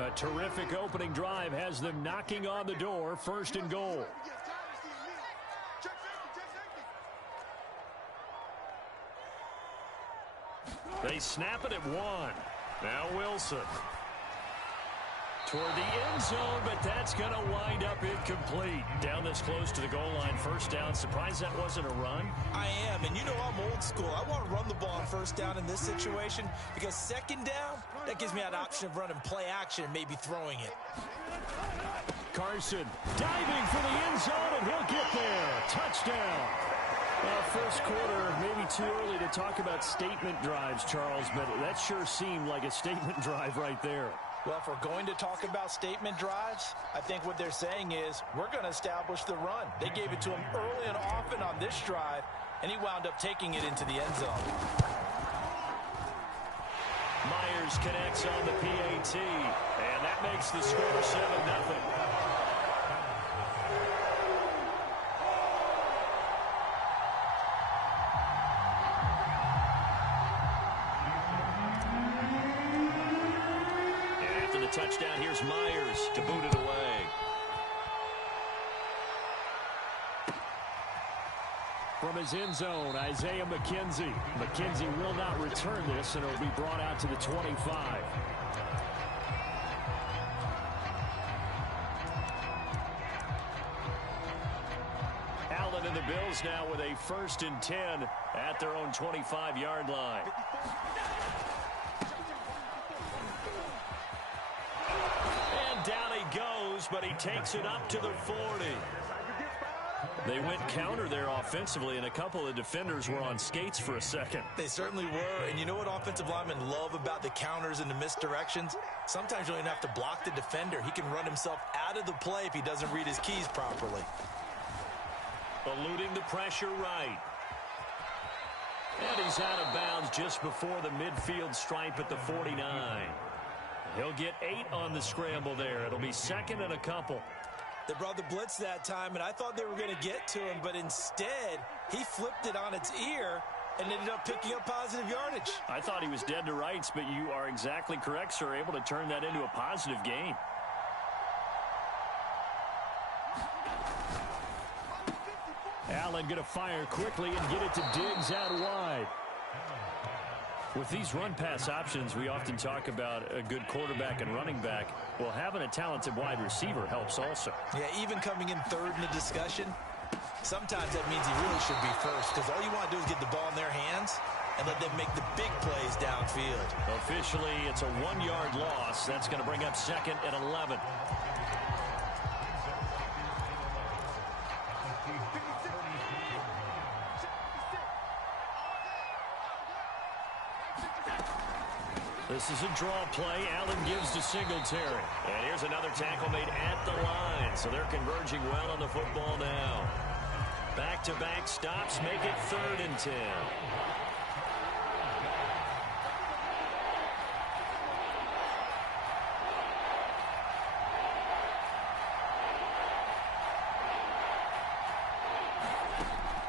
A terrific opening drive has them knocking on the door, 1st and goal. They snap it at 1. Now Wilson. Toward the end zone, but that's going to wind up incomplete. Down this close to the goal line, 1st down. Surprised that wasn't a run? I am, and you know I'm old school. I want to run the ball on 1st down in this situation because 2nd down, that gives me that option of running play action and maybe throwing it. Carson diving for the end zone, and he'll get there. Touchdown. Well, 1st quarter, maybe too early to talk about statement drives, Charles, but that sure seemed like a statement drive right there. Well, if we're going to talk about statement drives, I think what they're saying is we're going to establish the run. They gave it to him early and often on this drive, and he wound up taking it into the end zone. Myers connects on the PAT, and that makes the score 7-0. Touchdown, here's Myers to boot it away. From his end zone, Isaiah McKenzie. McKenzie will not return this, and it'll be brought out to the 25. Allen and the Bills now with a 1st and 10 at their own 25-yard line. Down he goes, but he takes it up to the 40. They went counter there offensively, and a couple of defenders were on skates for a second. They certainly were, and you know what offensive linemen love about the counters and the misdirections? Sometimes you don't even have to block the defender. He can run himself out of the play if he doesn't read his keys properly. Eluding the pressure right. And he's out of bounds just before the midfield stripe at the 49. He'll get 8 on the scramble there. It'll be 2nd and a couple. They brought the blitz that time, and I thought they were going to get to him, but instead, he flipped it on its ear and ended up picking up positive yardage. I thought he was dead to rights, but you are exactly correct, sir. Able to turn that into a positive gain. Allen going to fire quickly and get it to Diggs out wide. With these run-pass options, we often talk about a good quarterback and running back. Well, having a talented wide receiver helps also. Yeah, even coming in 3rd in the discussion, sometimes that means he really should be 1st because all you want to do is get the ball in their hands and let them make the big plays downfield. Officially, it's a 1-yard loss. That's going to bring up 2nd and 11. This is a draw play. Allen gives to Singletary. And here's another tackle made at the line. So they're converging well on the football now. Back-to-back stops make it 3rd and 10.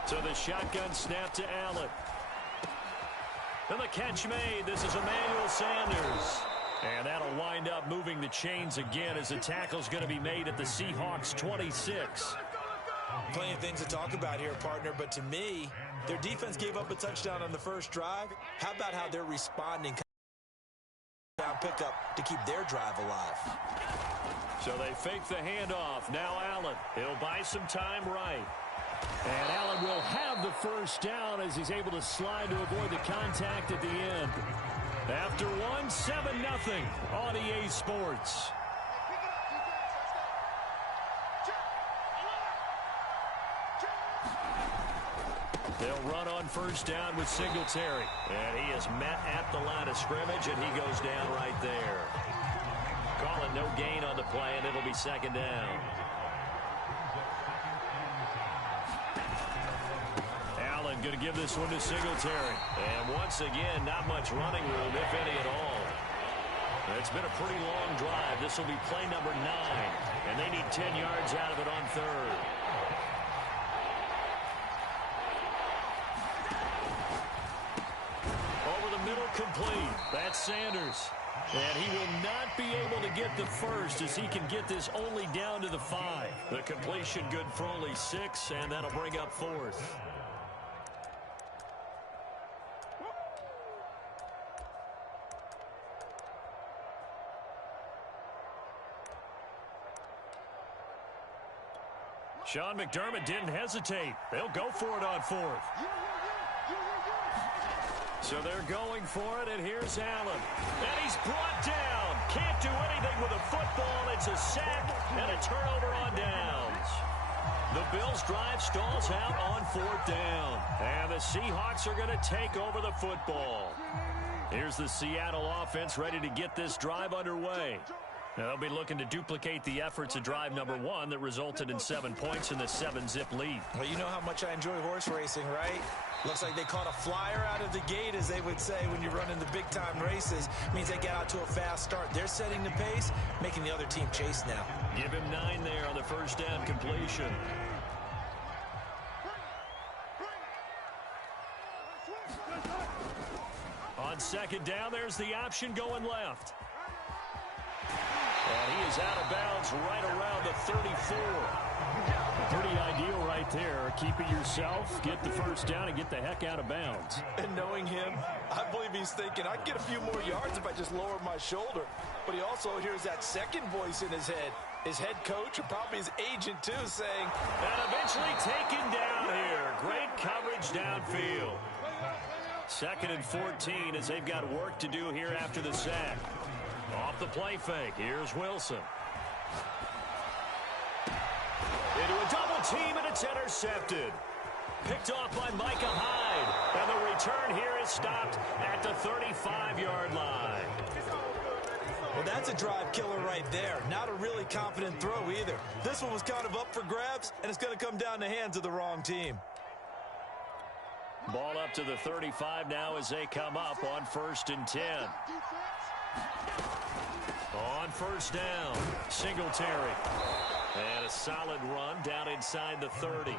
So the shotgun snap to Allen. And the catch made. This is Emmanuel Sanders. And that'll wind up moving the chains again as the tackle's going to be made at the Seahawks 26. Plenty of things to talk about here, partner, but to me, their defense gave up a touchdown on the 1st drive. How about how they're responding down pickup to keep their drive alive? So they fake the handoff. Now Allen. He'll buy some time right. And Allen will have the 1st down as he's able to slide to avoid the contact at the end. After 1, 7-0 on EA Sports. They'll run on 1st down with Singletary. And he is met at the line of scrimmage, and he goes down right there. Calling no gain on the play, and it'll be 2nd down. Going to give this one to Singletary. And once again, not much running room, if any at all. It's been a pretty long drive. This will be play number 9. And they need 10 yards out of it on 3rd. Over the middle, complete. That's Sanders. And he will not be able to get the first as he can get this only down to the 5. The completion good for only 6, and that'll bring up 4th. Sean McDermott didn't hesitate. They'll go for it on 4th. So they're going for it, and here's Allen. And he's brought down. Can't do anything with a football. It's a sack and a turnover on downs. The Bills' drive stalls out on 4th down. And the Seahawks are going to take over the football. Here's the Seattle offense ready to get this drive underway. They'll be looking to duplicate the efforts of drive number 1 that resulted in 7 points in the 7-zip lead. Well, you know how much I enjoy horse racing, right? Looks like they caught a flyer out of the gate, as they would say when you run in the big-time races. Means they get out to a fast start. They're setting the pace, making the other team chase now. Give him 9 there on the first down completion. On second down, there's the option going left. And he is out of bounds right around the 34. Pretty ideal right there. Keep it yourself, get the first down, and get the heck out of bounds. And knowing him, I believe he's thinking, I can get a few more yards if I just lower my shoulder. But he also hears that second voice in his head. His head coach, or probably his agent too, saying, and eventually taken down here. Great coverage downfield. 2nd and 14 as they've got work to do here after the sack. Off the play fake, here's Wilson. Into a double team, and it's intercepted. Picked off by Micah Hyde. And the return here is stopped at the 35-yard line. Well, that's a drive killer right there. Not a really confident throw either. This one was kind of up for grabs, and it's going to come down the hands of the wrong team. Ball up to the 35 now as they come up on 1st and 10. On first down, Singletary. And a solid run down inside the 30.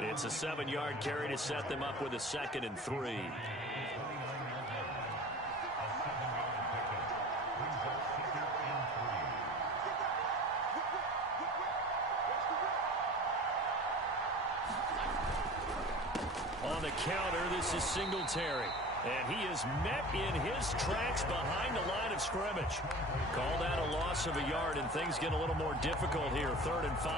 It's a 7-yard carry to set them up with a 2nd and 3. On the counter, this is Singletary. And he is met in his tracks behind the line of scrimmage. Call that a loss of a yard, and things get a little more difficult here. 3rd and 5.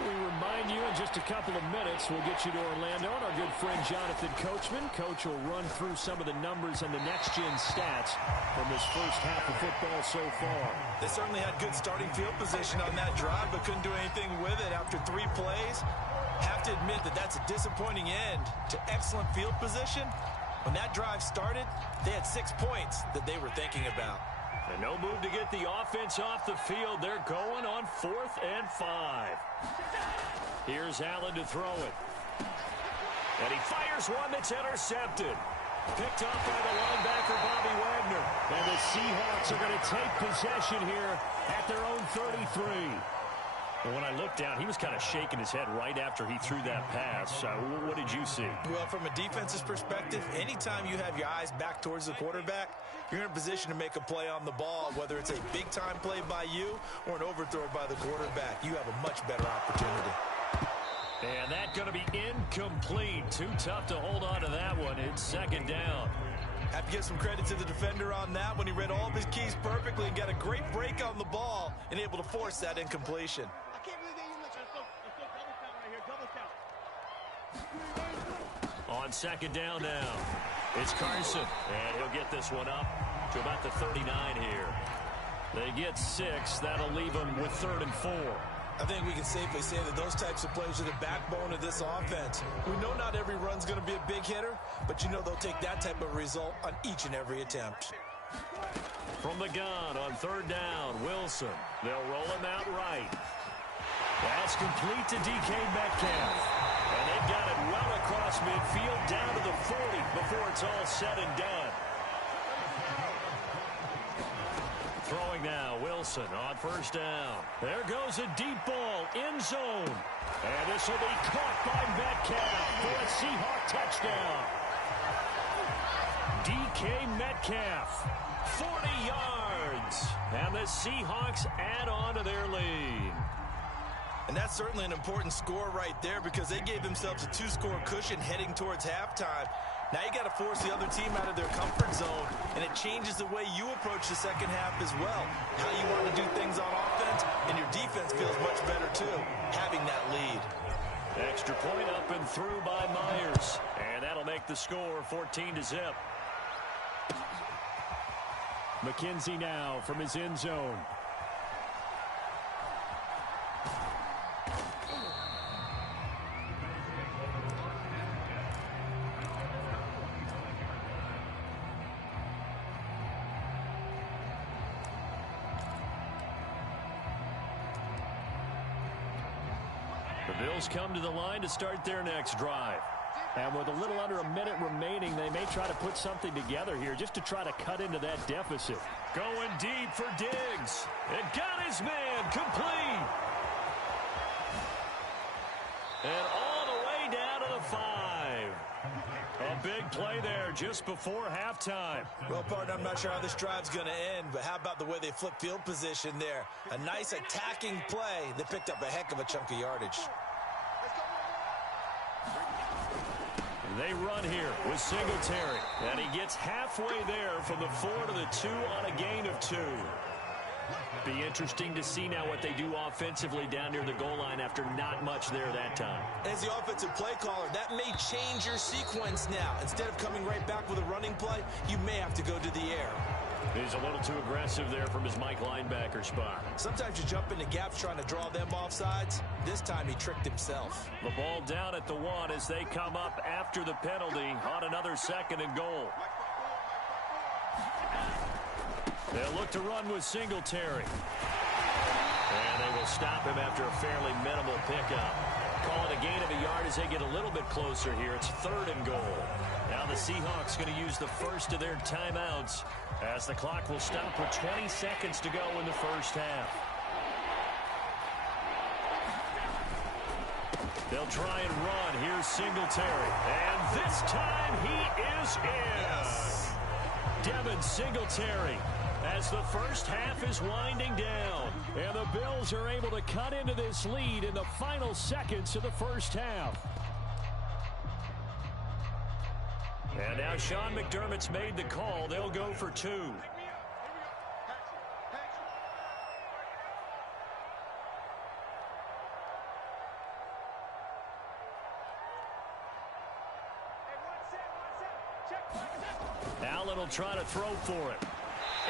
We remind you in just a couple of minutes, we'll get you to Orlando and our good friend Jonathan Coachman. Coach will run through some of the numbers and the next-gen stats from this first half of football so far. They certainly had good starting field position on that drive, but couldn't do anything with it after 3 plays. Have to admit that that's a disappointing end to excellent field position. When that drive started, they had 6 points that they were thinking about. And no move to get the offense off the field. They're going on 4th and 5. Here's Allen to throw it. And he fires one that's intercepted. Picked off by the linebacker, Bobby Wagner. And the Seahawks are going to take possession here at their own 33. And when I looked down, he was kind of shaking his head right after he threw that pass. What did you see? Well, from a defense's perspective, anytime you have your eyes back towards the quarterback, you're in a position to make a play on the ball, whether it's a big-time play by you or an overthrow by the quarterback. You have a much better opportunity. And that's going to be incomplete. Too tough to hold on to that one. It's 2nd down. Have to give some credit to the defender on that one. He read all of his keys perfectly and got a great break on the ball and able to force that incompletion. On 2nd down now, it's Carson, and he'll get this one up to about the 39 here. They get 6. That'll leave them with 3rd and 4. I think we can safely say that those types of plays are the backbone of this offense. We know not every run's going to be a big hitter, but you know they'll take that type of result on each and every attempt. From the gun on 3rd down, Wilson. They'll roll him out right. That's complete to DK Metcalf. And they've got it well across midfield down to the 40 before it's all said and done. Throwing now, Wilson. Wilson on first down. There goes a deep ball, end zone. And this will be caught by Metcalf for a Seahawk touchdown. DK Metcalf, 40 yards. And the Seahawks add on to their lead. And that's certainly an important score right there because they gave themselves a 2-score cushion heading towards halftime. Now you got to force the other team out of their comfort zone, and it changes the way you approach the second half as well. How you want to do things on offense, and your defense feels much better too, having that lead. Extra point up and through by Myers, and that'll make the score 14-0. McKenzie now from his end zone. The Bills come to the line to start their next drive. And with a little under a minute remaining, they may try to put something together here just to try to cut into that deficit. Going deep for Diggs. It got his man complete. And all the way down to the 5. A big play there just before halftime. Well, partner, I'm not sure how this drive's going to end, but how about the way they flip field position there? A nice attacking play. They picked up a heck of a chunk of yardage. They run here with Singletary, and he gets halfway there from the 4 to the 2 on a gain of 2. Be interesting to see now what they do offensively down near the goal line after not much there that time. As the offensive play caller, that may change your sequence now. Instead of coming right back with a running play, you may have to go to the air. He's a little too aggressive there from his Mike linebacker spot. Sometimes you jump into gaps trying to draw them off sides. This time he tricked himself. The ball down at the 1 as they come up after the penalty on another 2nd and goal. They'll look to run with Singletary. And they will stop him after a fairly minimal pickup. Call it a gain of a yard as they get a little bit closer here. It's 3rd and goal. Now the Seahawks going to use the first of their timeouts as the clock will stop with 20 seconds to go in the first half. They'll try and run. Here's Singletary. And this time he is in. Yes. Devin Singletary as the first half is winding down. And the Bills are able to cut into this lead in the final seconds of the first half. And now Sean McDermott's made the call. They'll go for 2. Allen will try to throw for it.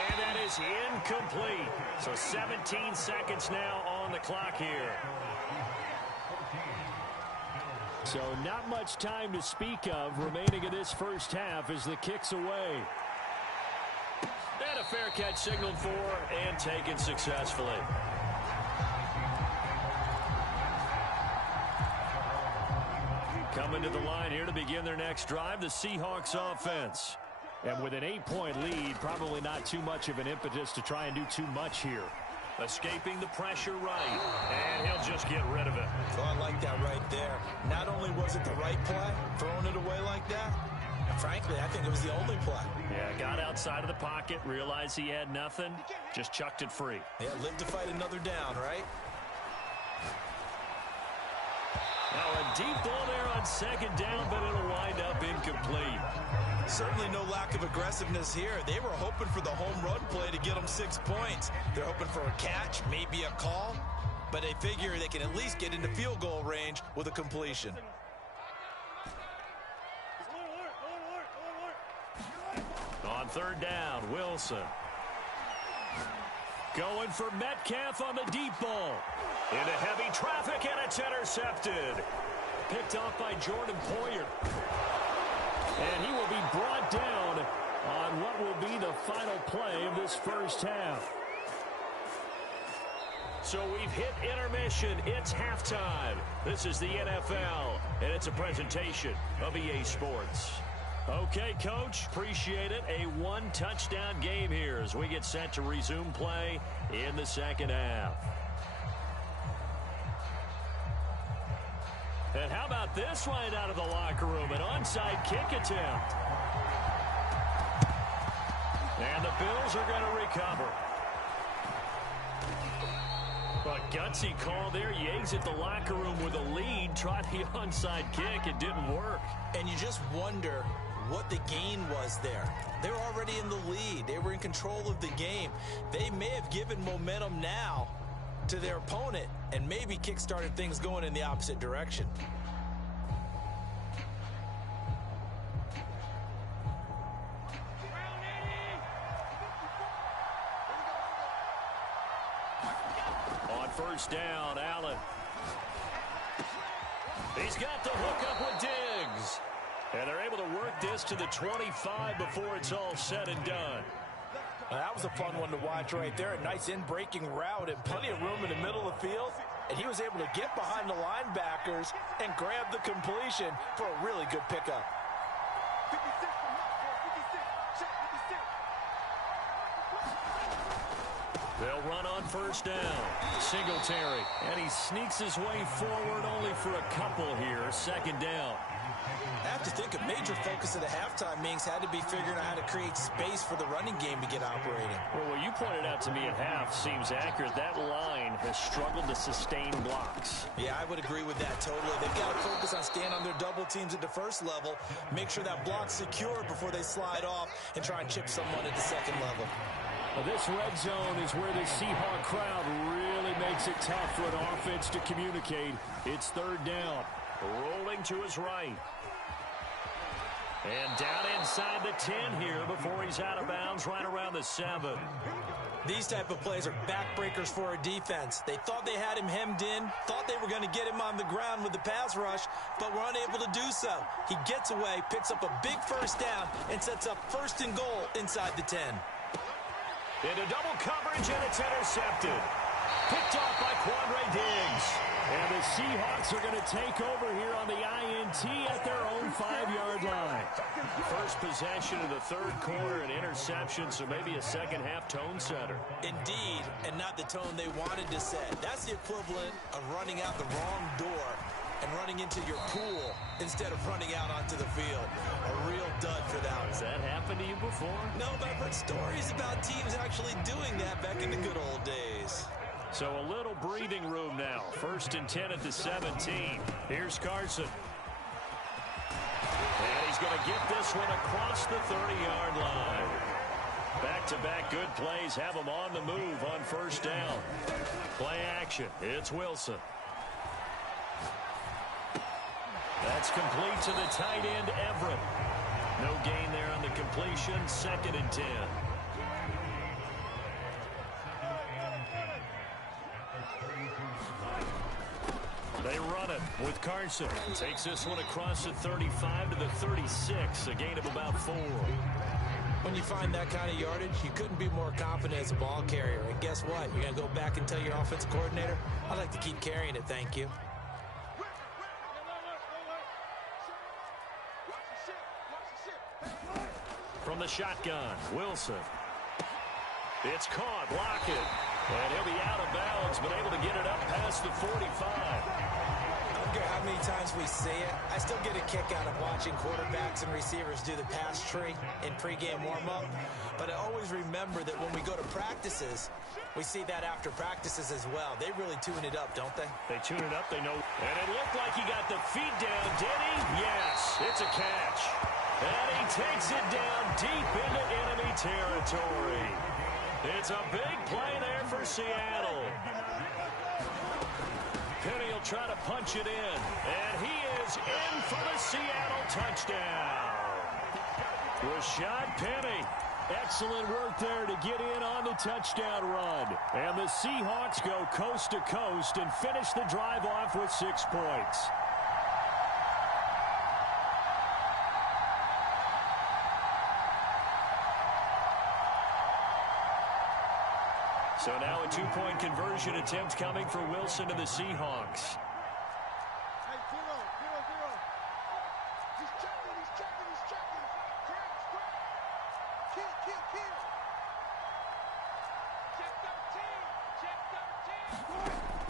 And that is incomplete. So 17 seconds now on the clock here. So not much time to speak of remaining in this first half as the kick's away. And a fair catch signaled for and taken successfully. Coming to the line here to begin their next drive, the Seahawks offense. And with an 8-point lead, probably not too much of an impetus to try and do too much here. Escaping the pressure right, and he'll just get rid of it. Oh, I like that right there. Not only was it the right play, throwing it away like that, frankly, I think it was the only play. Yeah, got outside of the pocket, realized he had nothing, just chucked it free. Yeah, live to fight another down, right? Now a deep ball there on 2nd down, but it'll wind up incomplete. Certainly no lack of aggressiveness here. They were hoping for the home run play to get them 6 points. They're hoping for a catch, maybe a call, but they figure they can at least get into field goal range with a completion. On 3rd down, Wilson. Going for Metcalf on the deep ball. Into heavy traffic, and it's intercepted. Picked off by Jordan Poyer. And he will be brought down on what will be the final play of this first half. So we've hit intermission. It's halftime. This is the NFL, and it's a presentation of EA Sports. Okay, Coach, appreciate it. A one-touchdown game here as we get set to resume play in the second half. And how about this right out of the locker room? An onside kick attempt. And the Bills are going to recover. But gutsy call there. You exit the locker room with a lead. Tried the onside kick. It didn't work. And you just wonder what the gain was there. They were already in the lead. They were in control of the game. They may have given momentum now to their opponent and maybe kick-started things going in the opposite direction. On first down, Allen. He's got the hook up with Diggs. And they're able to work this to the 25 before it's all said and done. That was a fun one to watch right there. A nice in-breaking route and plenty of room in the middle of the field. And he was able to get behind the linebackers and grab the completion for a really good pickup. They'll run on first down. Singletary. And he sneaks his way forward only for a couple here. Second down. I have to think a major focus of the halftime meetings had to be figuring out how to create space for the running game to get operating. Well, what you pointed out to me at half seems accurate. That line has struggled to sustain blocks. Yeah, I would agree with that totally. They've got to focus on staying on their double teams at the first level, make sure that block's secure before they slide off and try and chip someone at the second level. Well, this red zone is where the Seahawk crowd really makes it tough for an offense to communicate. It's third down. Rolling to his right. And down inside the 10 here before he's out of bounds right around the 7. These type of plays are backbreakers for a defense. They thought they had him hemmed in, thought they were going to get him on the ground with the pass rush, but were unable to do so. He gets away, picks up a big first down, and sets up first and goal inside the 10. Into double coverage, and it's intercepted. Picked off by Quandre Diggs. And the Seahawks are going to take over here on the INT at their own 5-yard line. First possession of the third quarter, an interception, so maybe a second-half tone setter. Indeed, and not the tone they wanted to set. That's the equivalent of running out the wrong door and running into your pool instead of running out onto the field. A real dud for that. Has that happened to you before? No, but I've heard stories about teams actually doing that back in the good old days. So a little breathing room now. First and 10 at the 17. Here's Carson. And he's going to get this one across the 30-yard line. Back-to-back good plays have him on the move on first down. Play action. It's Wilson. That's complete to the tight end, Everett. No gain there on the completion. Second and 10. They run it with Carson. Takes this one across the 35 to the 36, a gain of about 4. When you find that kind of yardage, you couldn't be more confident as a ball carrier. And guess what? You're going to go back and tell your offensive coordinator, I'd like to keep carrying it, thank you. From the shotgun, Wilson. It's caught, block it. And he'll be out of bounds, but able to get it up past the 45. I don't care how many times we say it, I still get a kick out of watching quarterbacks and receivers do the pass tree in pregame warm-up. But I always remember that when we go to practices, we see that after practices as well. They really tune it up, don't they? They tune it up, they know. And it looked like he got the feet down, did he? Yes, it's a catch. And he takes it down deep into enemy territory. It's a big play there for Seattle. Penny will try to punch it in. And he is in for the Seattle touchdown. Rashad Penny. Excellent work there to get in on the touchdown run. And the Seahawks go coast to coast and finish the drive off with 6 points. So now a 2-point conversion attempt coming for Wilson to the Seahawks.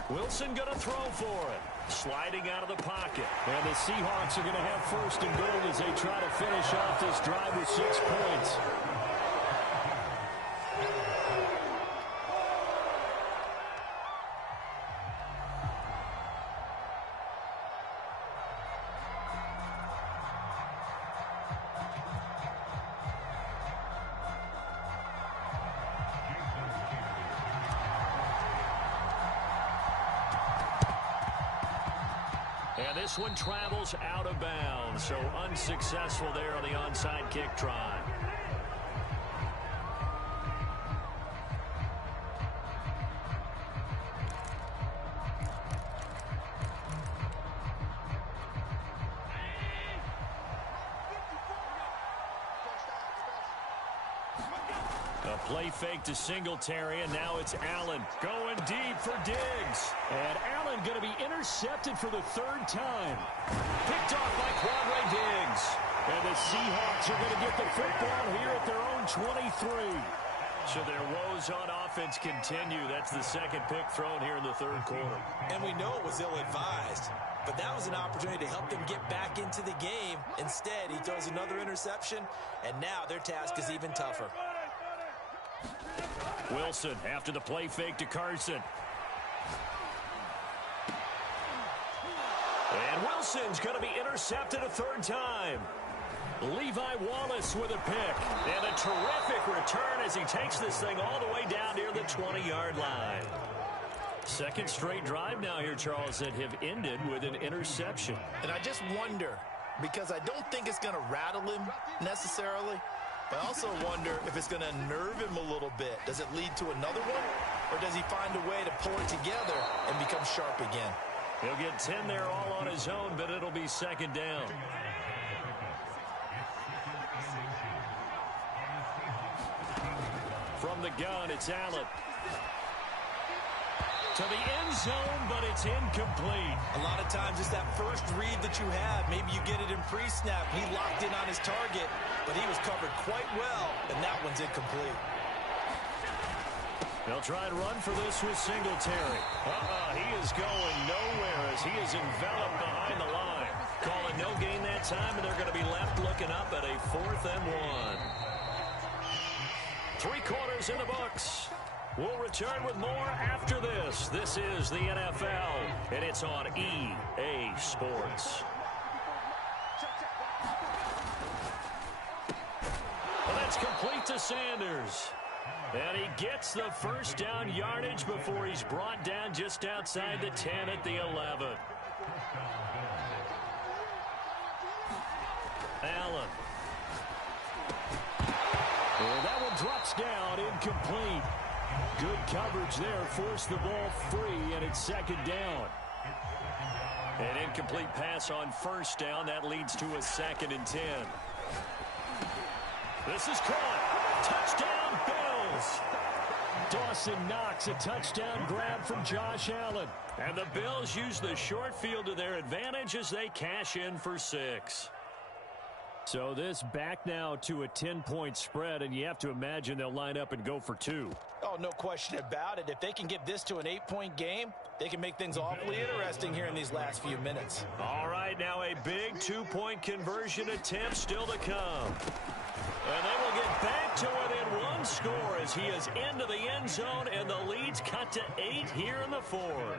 Wilson going to throw for it. Sliding out of the pocket. And the Seahawks are going to have first and goal as they try to finish off this drive with 6 points. And this one travels out of bounds, so unsuccessful there on the onside kick try. A play fake to Singletary, and now it's Allen going deep for Diggs. And Allen going to be intercepted for the 3rd time. Picked off by Quadre Diggs. And the Seahawks are going to get the football here at their own 23. So their woes on offense continue. That's the 2nd pick thrown here in the 3rd quarter. And we know it was ill-advised. But that was an opportunity to help them get back into the game. Instead, he throws another interception, and now their task is even tougher. Wilson after the play fake to Carson. And Wilson's going to be intercepted a 3rd time. Levi Wallace with a pick. And a terrific return as he takes this thing all the way down near the 20-yard line. 2nd straight drive now here, Charles, that have ended with an interception. And I just wonder, because I don't think it's going to rattle him necessarily, I also wonder if it's going to nerve him a little bit. Does it lead to another one? Or does he find a way to pull it together and become sharp again? He'll get 10 there all on his own, but it'll be 2nd down. From the gun, it's Allen. To the end zone, but it's incomplete. A lot of times it's that first read that you have. Maybe you get it in pre-snap. He locked in on his target, but he was covered quite well, and that one's incomplete. They'll try and run for this with Singletary. He is going nowhere as he is enveloped behind the line. Calling no gain that time, and they're going to be left looking up at a 4th and 1. 3 quarters in the books. We'll return with more after this. This is the NFL, and it's on EA Sports. Well, that's complete to Sanders. And he gets the 1st down yardage before he's brought down just outside the 10 at the 11. Allen. And that one drops down, incomplete. Good coverage there, forced the ball free, and it's 2nd down. An incomplete pass on 1st down. That leads to a 2nd and 10. This is caught. Touchdown, Bills. Dawson Knox, a touchdown grab from Josh Allen. And the Bills use the short field to their advantage as they cash in for 6. So this back now to a 10-point spread, and you have to imagine they'll line up and go for 2. Oh, no question about it. If they can get this to an 8-point game, they can make things awfully interesting here in these last few minutes. All right, now a big 2-point conversion attempt still to come. And they will get back to within 1 score as he is into the end zone, and the lead's cut to 8 here in the 4th.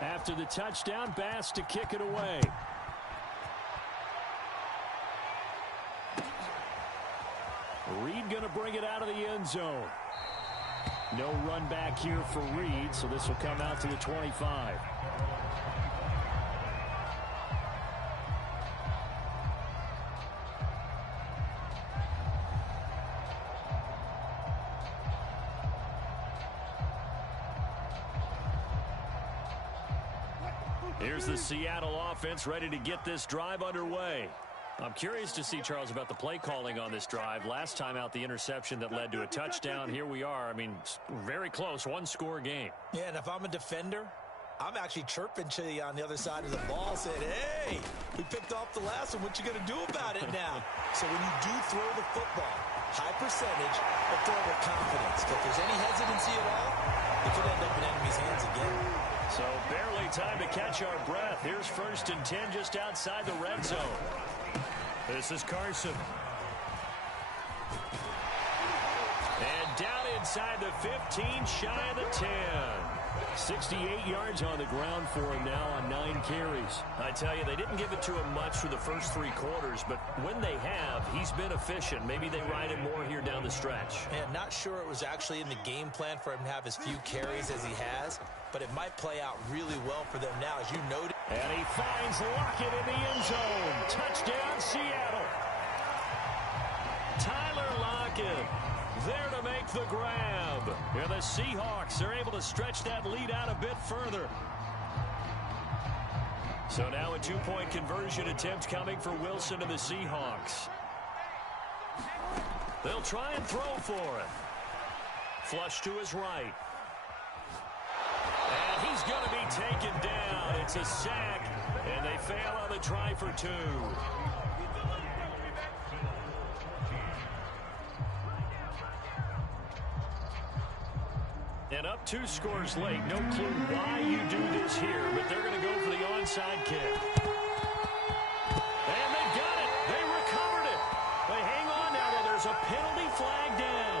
After the touchdown, Bass to kick it away. Reed going to bring it out of the end zone. No run back here for Reed, so this will come out to the 25. Here's the Seattle offense ready to get this drive underway. I'm curious to see, Charles, about the play calling on this drive. Last time out, the interception that led to a touchdown. Here we are. I mean, very close, one-score game. Yeah, and if I'm a defender, I'm actually chirping to you on the other side of the ball, saying, hey, we picked off the last one. What you going to do about it now? So when you do throw the football, high percentage, but throw with confidence. If there's any hesitancy at all, it could end up in enemy's hands again. So barely time to catch our breath. Here's 1st and 10 just outside the red zone. This is Carson. And down inside the 15, shy of the 10. 68 yards on the ground for him now on 9 carries. I tell you, they didn't give it to him much for the first 3 quarters, but when they have, he's been efficient. Maybe they ride him more here down the stretch. And not sure it was actually in the game plan for him to have as few carries as he has, but it might play out really well for them now, as you noted. And he finds Lockett in the end zone. Touchdown, Seattle. Tyler Lockett there to make the grab. And the Seahawks are able to stretch that lead out a bit further. So now a 2-point conversion attempt coming for Wilson and the Seahawks. They'll try and throw for it. Flush to his right. And he's going to be taken down. It's a sack, and they fail on the try for 2. And up 2 scores late. No clue why you do this here, but they're going to go for the onside kick. And they got it. They recovered it. They hang on now, though. There's a penalty flag down.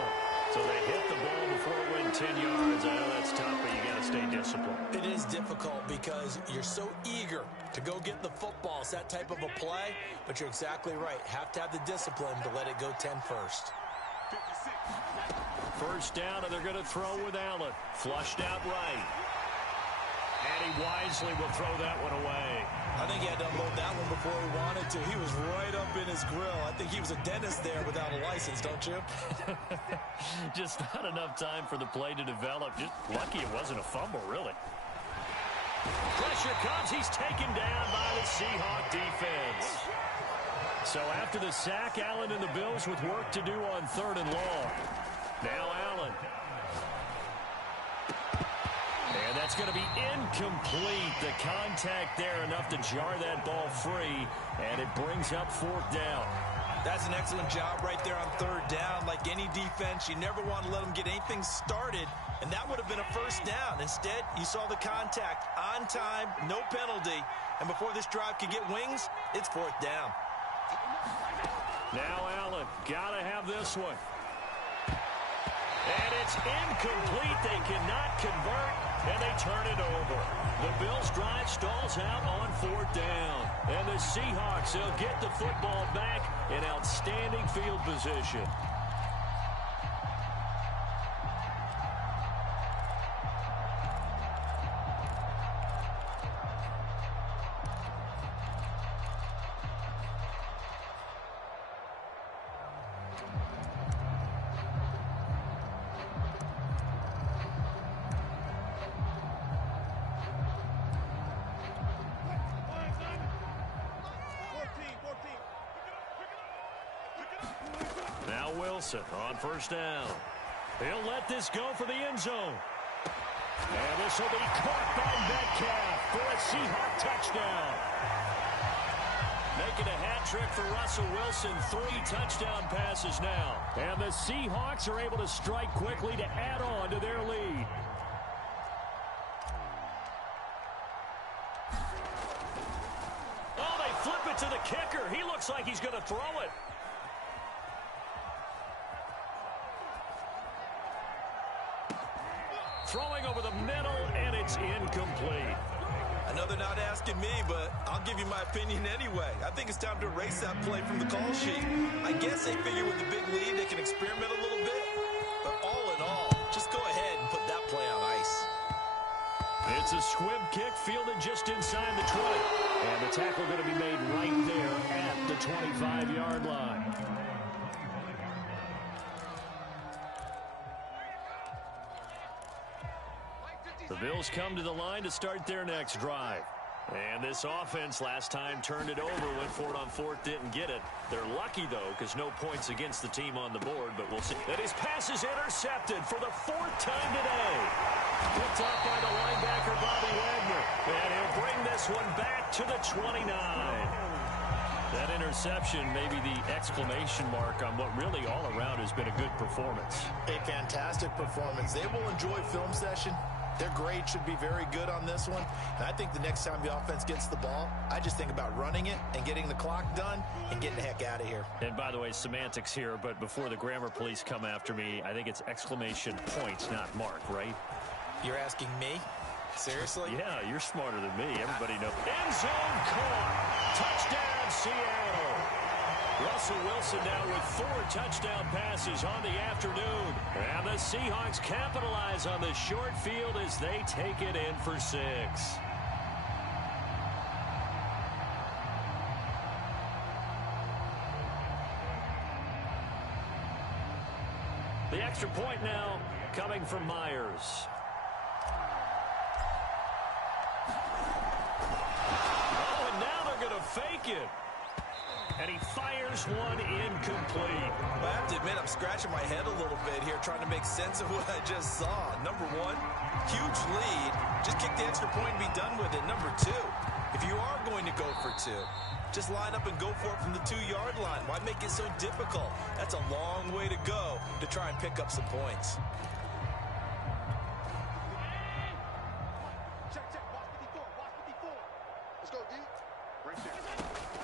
So they hit the ball before it went 10 yards. I know that's tough, but you got to stay disciplined. It is difficult because you're so eager to go get the football. It's that type of a play, but you're exactly right. Have to have the discipline to let it go 10 first. 1st down, and they're going to throw with Allen. Flushed out right. And he wisely will throw that one away. I think he had to unload that one before he wanted to. He was right up in his grill. I think he was a dentist there without a license, don't you? Just not enough time for the play to develop. Just lucky it wasn't a fumble, really. Pressure comes. He's taken down by the Seahawk defense. So after the sack, Allen and the Bills with work to do on 3rd and long. Now Allen. And that's going to be incomplete. The contact there enough to jar that ball free, and it brings up 4th down. That's an excellent job right there on 3rd down. Like any defense, you never want to let them get anything started, and that would have been a 1st down. Instead, you saw the contact on time, no penalty, and before this drive could get wings, it's 4th down. Now Allen, got to have this one. And it's incomplete. They cannot convert, and they turn it over. The Bills' drive stalls out on 4th down. And the Seahawks will get the football back in outstanding field position. Now Wilson on 1st down. He'll let this go for the end zone. And this will be caught by Metcalf for a Seahawk touchdown. Making a hat trick for Russell Wilson. 3 touchdown passes now. And the Seahawks are able to strike quickly to add on to their lead. Oh, they flip it to the kicker. He looks like he's going to throw it. Throwing over the middle, and it's incomplete. I know they're not asking me, but I'll give you my opinion anyway. I think it's time to erase that play from the call sheet. I guess they figure with the big lead they can experiment a little bit. But all in all, just go ahead and put that play on ice. It's a squib kick fielded just inside the 20. And the tackle going to be made right there at the 25-yard line. The Bills come to the line to start their next drive. And this offense last time turned it over, went for it on fourth, didn't get it. They're lucky, though, because no points against the team on the board, but we'll see. And his pass is intercepted for the fourth time today. Picked up by the linebacker, Bobby Wagner. And he'll bring this one back to the 29. That interception may be the exclamation mark on what really all around has been a good performance. A fantastic performance. They will enjoy film session. Their grade should be very good on this one. And I think the next time the offense gets the ball, I just think about running it and getting the clock done and getting the heck out of here. And by the way, semantics here, but before the grammar police come after me, I think it's exclamation point, not mark, right? You're asking me? Seriously? Yeah, you're smarter than me. Everybody knows. End zone caught. Touchdown, Seattle. Russell Wilson now with 4 touchdown passes on the afternoon. And the Seahawks capitalize on the short field as they take it in for 6. The extra point now coming from Myers. Oh, and now they're going to fake it. And he fires one incomplete. I have to admit, I'm scratching my head a little bit here trying to make sense of what I just saw. Number one, huge lead. Just kick the extra point and be done with it. Number two, if you are going to go for 2, just line up and go for it from the 2-yard line. Why make it so difficult? That's a long way to go to try and pick up some points.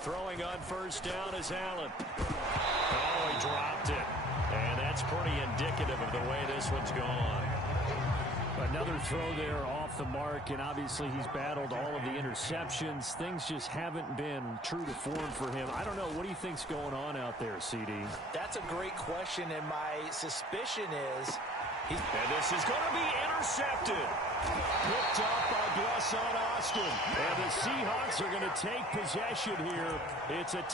Throwing on first down is Allen. Oh, he dropped it. And that's pretty indicative of the way this one's gone. Another throw there off the mark, and obviously he's battled all of the interceptions. Things just haven't been true to form for him. I don't know. What do you think's going on out there, CD? That's a great question, and my suspicion is... And this is going to be intercepted. Picked off by Blesson Austin. And the Seahawks are going to take possession here. It's a